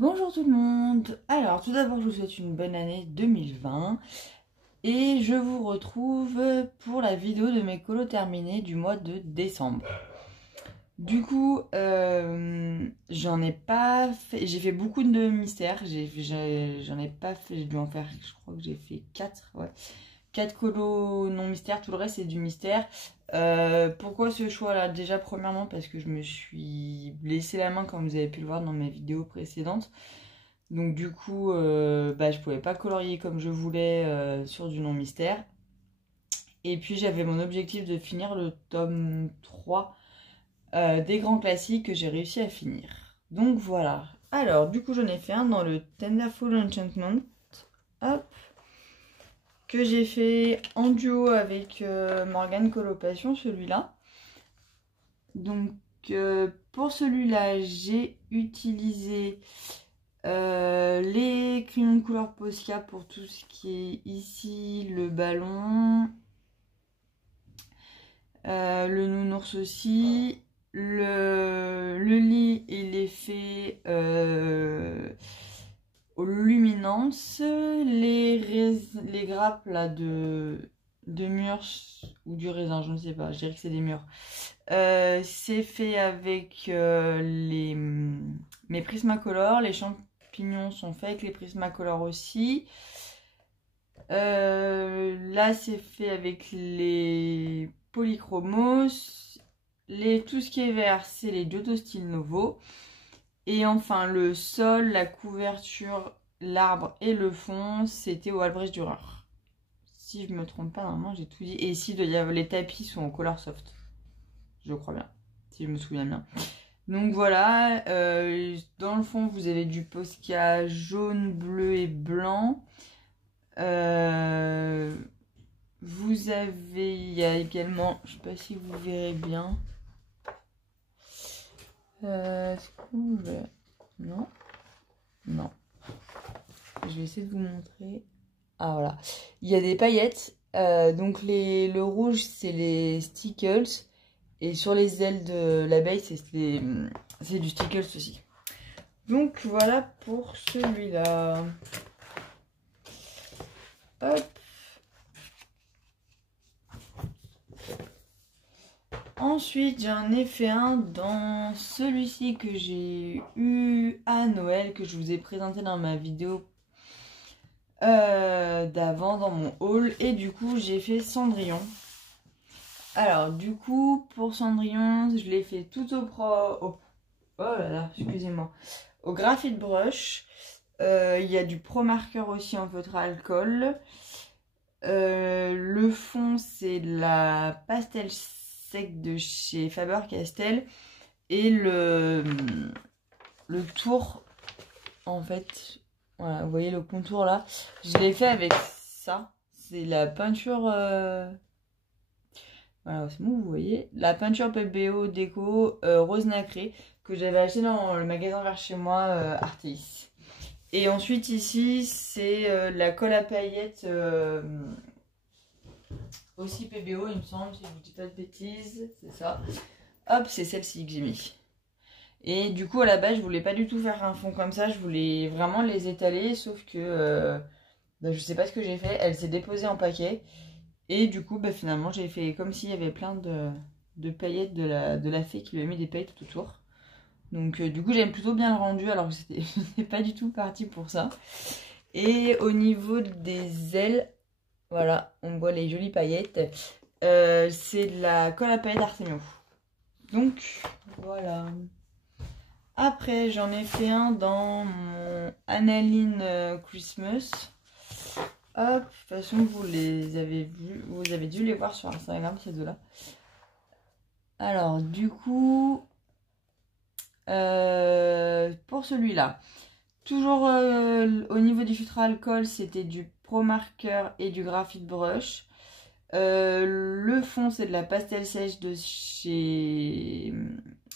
Bonjour tout le monde. Alors tout d'abord je vous souhaite une bonne année 2020 et je vous retrouve pour la vidéo de mes colos terminés du mois de décembre. Du coup j'en ai pas fait, j'ai fait beaucoup de mystères, j'en ai pas fait, j'ai dû en faire, je crois que j'ai fait 4, ouais. 4 colos non mystères, tout le reste c'est du mystère. Pourquoi ce choix là? Déjà premièrement parce que je me suis blessé la main comme vous avez pu le voir dans mes vidéos précédentes. Donc du coup je pouvais pas colorier comme je voulais sur du non mystère. Et puis j'avais mon objectif de finir le tome 3 des grands classiques que j'ai réussi à finir. Donc voilà. Alors du coup j'en ai fait un dans le Tenderful Enchantment. Hop, que j'ai fait en duo avec Morgane Colopation, celui-là. Donc pour celui-là, j'ai utilisé les crayons de couleur Posca pour tout ce qui est ici, le ballon, le nounours aussi, le lit et l'effet aux luminances, les grappes là de mûres ou du raisin, je ne sais pas, je dirais que c'est des mûres. C'est fait avec mes Prismacolor, les champignons sont faits avec les Prismacolor aussi. Là c'est fait avec les Polychromos. Tout ce qui est vert c'est les Giotto Style Novo. Et enfin le sol, la couverture, l'arbre et le fond c'était au Albrecht Dürer. Si je me trompe pas, normalement j'ai tout dit. Et ici les tapis sont au Color Soft, je crois bien, si je me souviens bien. Donc voilà, dans le fond vous avez du Posca jaune, bleu et blanc. Vous avez, il y a également, je sais pas si vous verrez bien. Est-ce qu'on veut... Non, non. Je vais essayer de vous montrer. Ah voilà, il y a des paillettes. Donc le rouge c'est les Stickles. Et sur les ailes de l'abeille, c'est du Stickles aussi. Donc voilà pour celui-là. Hop. Ensuite, j'en ai fait un dans celui-ci que j'ai eu à Noël, que je vous ai présenté dans ma vidéo d'avant, dans mon haul. Et du coup, j'ai fait Cendrillon. Alors, du coup, pour Cendrillon, je l'ai fait tout oh là là, excusez-moi. Au graphite brush. Il y a du Pro Marker aussi en feutre à alcool. Le fond, c'est de la pastel sec de chez Faber-Castell. Et le tour, en fait, voilà, vous voyez le contour là. Je l'ai fait avec ça. C'est la peinture... Voilà, c'est bon, vous voyez. La peinture PBO déco rose nacré que j'avais acheté dans le magasin vers chez moi, Artéis. Et ensuite ici, c'est la colle à paillettes aussi PBO, il me semble, si je vous dis pas de bêtises. C'est ça. Hop, c'est celle-ci que j'ai mis. Et du coup, à la base, je voulais pas du tout faire un fond comme ça. Je voulais vraiment les étaler, sauf que je sais pas ce que j'ai fait. Elle s'est déposée en paquet. Et du coup, finalement, j'ai fait comme s'il y avait plein de paillettes de la fée qui lui a mis des paillettes tout autour. Donc du coup, j'aime plutôt bien le rendu alors que c'était pas du tout parti pour ça. Et au niveau des ailes, voilà, on voit les jolies paillettes. C'est de la colle à paillettes Artemio. Donc voilà. Après, j'en ai fait un dans mon Analine Christmas. Hop, de toute façon, vous les avez vus, vous avez dû les voir sur Instagram, ces deux-là. Alors, du coup, pour celui-là, toujours au niveau du filtre à alcool, c'était du Pro Marker et du Graphite Brush. Le fond, c'est de la pastel sèche de chez...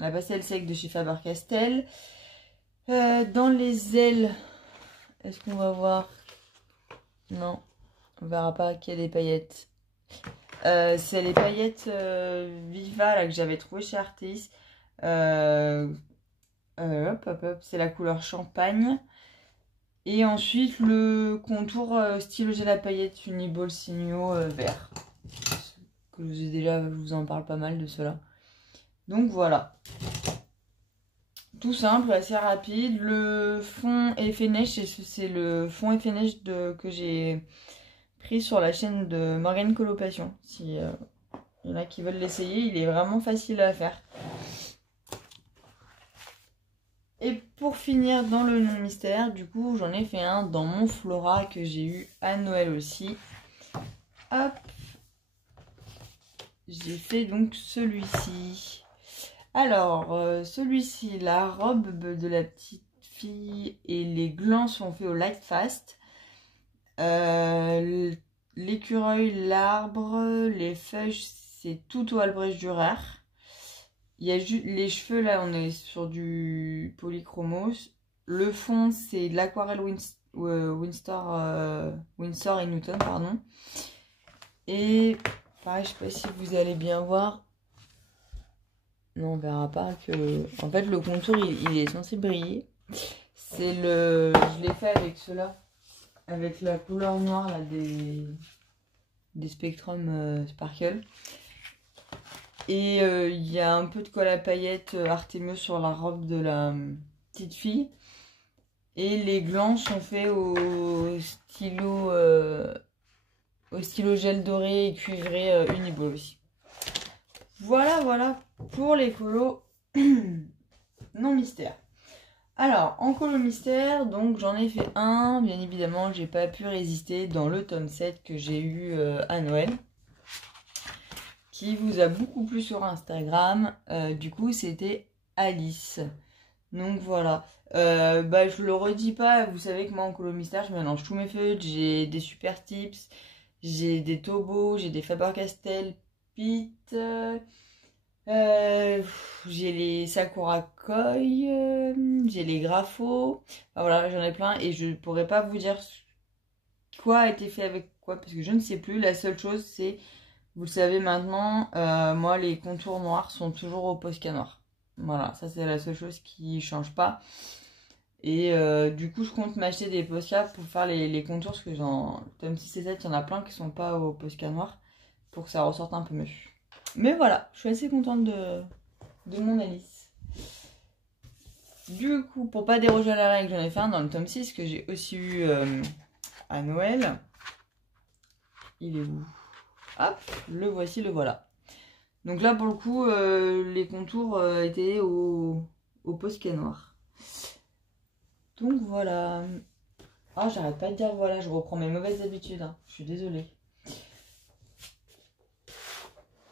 La pastel sec de chez Faber-Castell. Dans les ailes, est-ce qu'on va voir? Non, on verra pas qu'il y a des paillettes. C'est les paillettes Viva là, que j'avais trouvé chez Artis. Hop, hop, hop, c'est la couleur champagne. Et ensuite le contour stylo gel à paillettes Uniball Signo vert. Que je vous en parle pas mal de cela. Donc voilà. Tout simple, assez rapide. Le fond effet neige, c'est le fond effet neige que j'ai pris sur la chaîne de Morgane Colocation. Si il y en a qui veulent l'essayer, il est vraiment facile à faire. Et pour finir dans le non mystère, du coup j'en ai fait un dans mon Flora que j'ai eu à Noël aussi. Hop, j'ai fait donc celui-ci. Alors celui-ci, la robe de la petite fille et les glands sont faits au Light Fast. L'écureuil, l'arbre, les feuilles, c'est tout au Albrecht Dürer. Il y a juste les cheveux, là on est sur du polychromos. Le fond c'est de l'aquarelle Winsor et Newton, pardon. Et pareil, je sais pas si vous allez bien voir. Non, on verra pas que... En fait le contour il est censé briller. C'est le... Je l'ai fait avec cela. Avec la couleur noire là, des Spectrum Sparkle. Et il y a un peu de colle à paillettes Artémios sur la robe de la petite fille. Et les glands sont faits au stylo gel doré et cuivré Uniball aussi. Voilà, voilà pour les colos non mystère. Alors, en colo mystère, donc j'en ai fait un. Bien évidemment, j'ai pas pu résister dans le tome 7 que j'ai eu à Noël. Qui vous a beaucoup plu sur Instagram. Du coup, c'était Alice. Donc voilà. Je le redis pas. Vous savez que moi, en colo mystère, je mélange tous mes feutres. J'ai des super tips. J'ai des Tobo. J'ai des Faber-Castell. Pete. J'ai les Sakura Koi. J'ai les Graphos. Enfin, voilà, j'en ai plein. Et je pourrais pas vous dire quoi a été fait avec quoi. Parce que je ne sais plus. La seule chose, c'est... Vous le savez maintenant, moi les contours noirs sont toujours au Posca noir. Voilà, ça c'est la seule chose qui change pas. Et du coup je compte m'acheter des Posca pour faire les contours, parce que dans tome 6 et 7, il y en a plein qui sont pas au Posca noir, pour que ça ressorte un peu mieux. Mais voilà, je suis assez contente de mon Alice. Du coup, pour pas déroger à la règle, j'en ai fait un dans le tome 6 que j'ai aussi eu à Noël. Il est où ? Hop, le voici, le voilà. Donc là, pour le coup, les contours étaient au Posca noir. Donc voilà. Ah, j'arrête pas de dire voilà, je reprends mes mauvaises habitudes. Hein. Je suis désolée.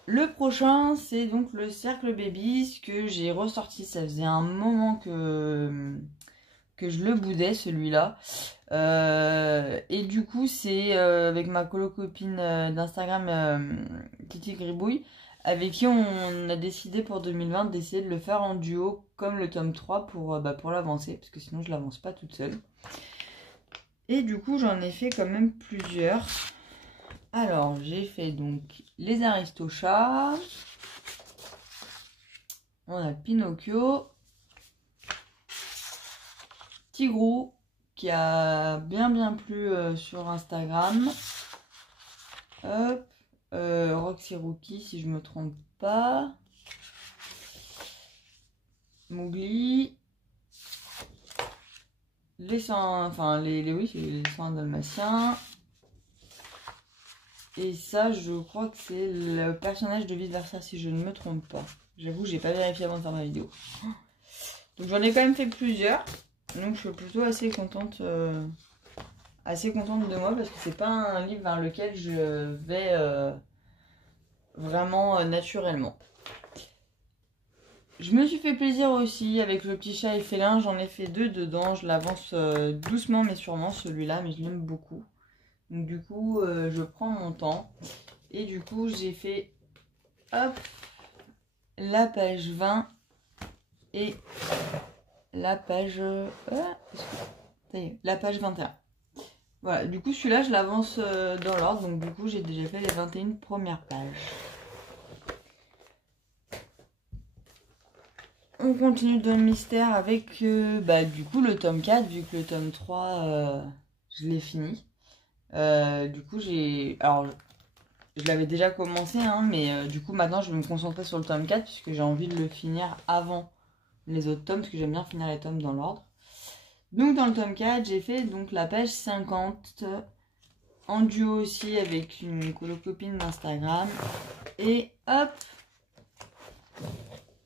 Le prochain, c'est donc le Cercle Baby, que j'ai ressorti. Ça faisait un moment que je le boudais, celui-là. Et du coup, c'est avec ma colo-copine d'Instagram, Titi Gribouille, avec qui on a décidé pour 2020 d'essayer de le faire en duo, comme le tome 3, pour l'avancer, parce que sinon je l'avance pas toute seule. Et du coup, j'en ai fait quand même plusieurs. Alors, j'ai fait donc les Aristochats. On a Pinocchio. Tigrou, qui a bien plu sur Instagram. Hop. Roxy Rookie, si je me trompe pas. Mowgli. Les 100, enfin oui, les 100 dalmatiens. Et ça, je crois que c'est le personnage de Vice Versa, si je ne me trompe pas. J'avoue, j'ai pas vérifié avant de faire ma vidéo. Donc j'en ai quand même fait plusieurs. Donc je suis plutôt assez contente de moi, parce que c'est pas un livre vers lequel je vais vraiment naturellement. Je me suis fait plaisir aussi avec le petit chat et félin. J'en ai fait 2 dedans. Je l'avance doucement mais sûrement, celui-là, mais je l'aime beaucoup. Donc du coup, je prends mon temps. Et du coup, j'ai fait hop, la page 20 et la page... ça y est, la page 21. Voilà, du coup, celui-là, je l'avance dans l'ordre. Donc du coup, j'ai déjà fait les 21 premières pages. on continue dans le mystère avec du coup le tome 4, vu que le tome 3, je l'ai fini. Du coup, alors, je l'avais déjà commencé, hein, mais du coup, maintenant, je vais me concentrer sur le tome 4, puisque j'ai envie de le finir avant les autres tomes, parce que j'aime bien finir les tomes dans l'ordre. Donc, dans le tome 4, j'ai fait donc la page 50, en duo aussi, avec une copine d'Instagram. Et hop,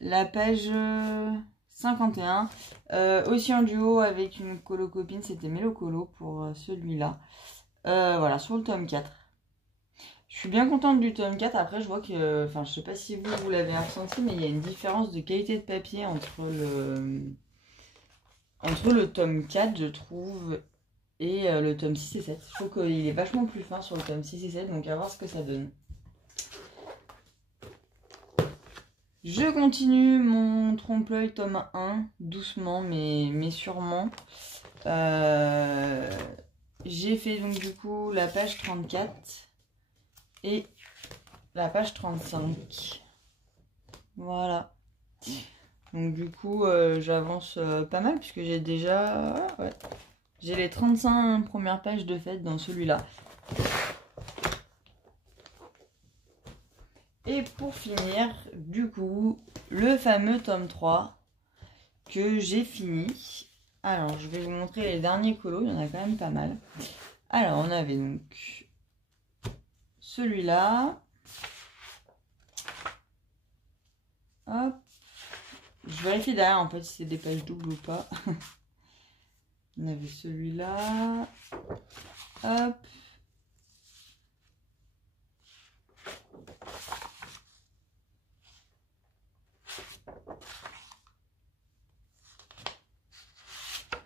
la page 51, aussi en duo avec une copine, c'était Mélocolo pour celui-là. Voilà, sur le tome 4. Je suis bien contente du tome 4. Après, je vois que, enfin, je sais pas si vous l'avez ressenti, mais il y a une différence de qualité de papier entre le tome 4, je trouve, et le tome 6 et 7. Je trouve qu'il est vachement plus fin sur le tome 6 et 7, donc à voir ce que ça donne. Je continue mon trompe-l'œil tome 1, doucement mais sûrement. J'ai fait donc du coup la page 34 et la page 35. Voilà. Donc du coup j'avance pas mal puisque j'ai déjà... ouais, j'ai les 35 premières pages de fait dans celui-là. Et pour finir, du coup, le fameux tome 3 que j'ai fini. Alors, je vais vous montrer les derniers colos, il y en a quand même pas mal. Alors, on avait donc celui-là. Hop. Je vérifie derrière en fait si c'est des pages doubles ou pas. On avait celui-là. Hop.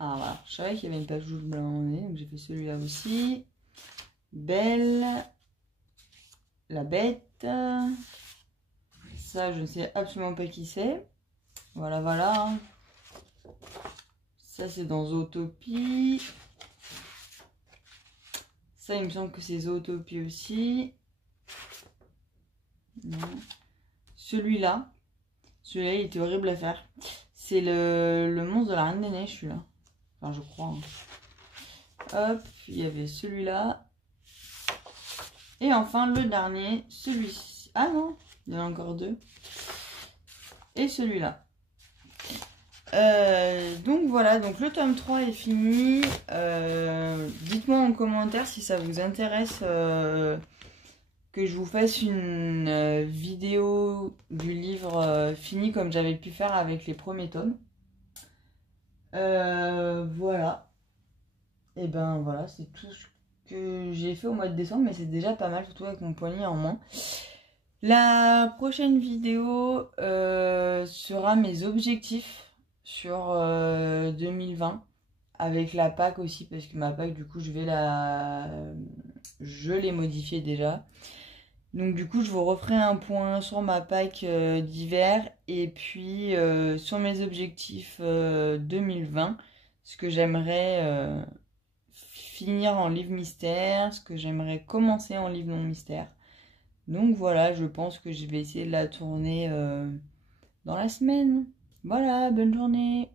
Ah voilà, je savais qu'il y avait une page double blanc, donc j'ai fait celui-là aussi. Belle. La bête. Ça, je ne sais absolument pas qui c'est. Voilà, voilà. Ça, c'est dans Zootopie. Ça, il me semble que c'est Zootopie aussi. Celui-là, il était horrible à faire. C'est le monstre de la Reine des Neiges, celui-là. Enfin, je crois. Hein. Hop, il y avait celui-là. Et enfin, le dernier, celui-ci. Ah non, il y en a encore deux. Et celui-là. Donc voilà, donc le tome 3 est fini. Dites-moi en commentaire si ça vous intéresse que je vous fasse une vidéo du livre fini comme j'avais pu faire avec les premiers tomes. Voilà. Et ben voilà, c'est tout ce que j'ai fait au mois de décembre, mais c'est déjà pas mal, surtout avec mon poignet en main. La prochaine vidéo sera mes objectifs sur 2020 avec la Pâques aussi, parce que ma Pâques du coup je l'ai modifiée déjà, donc du coup je vous referai un point sur ma Pâques d'hiver et puis sur mes objectifs 2020, ce que j'aimerais finir en livre mystère, ce que j'aimerais commencer en livre non mystère. Donc voilà, je pense que je vais essayer de la tourner dans la semaine. Voilà, bonne journée.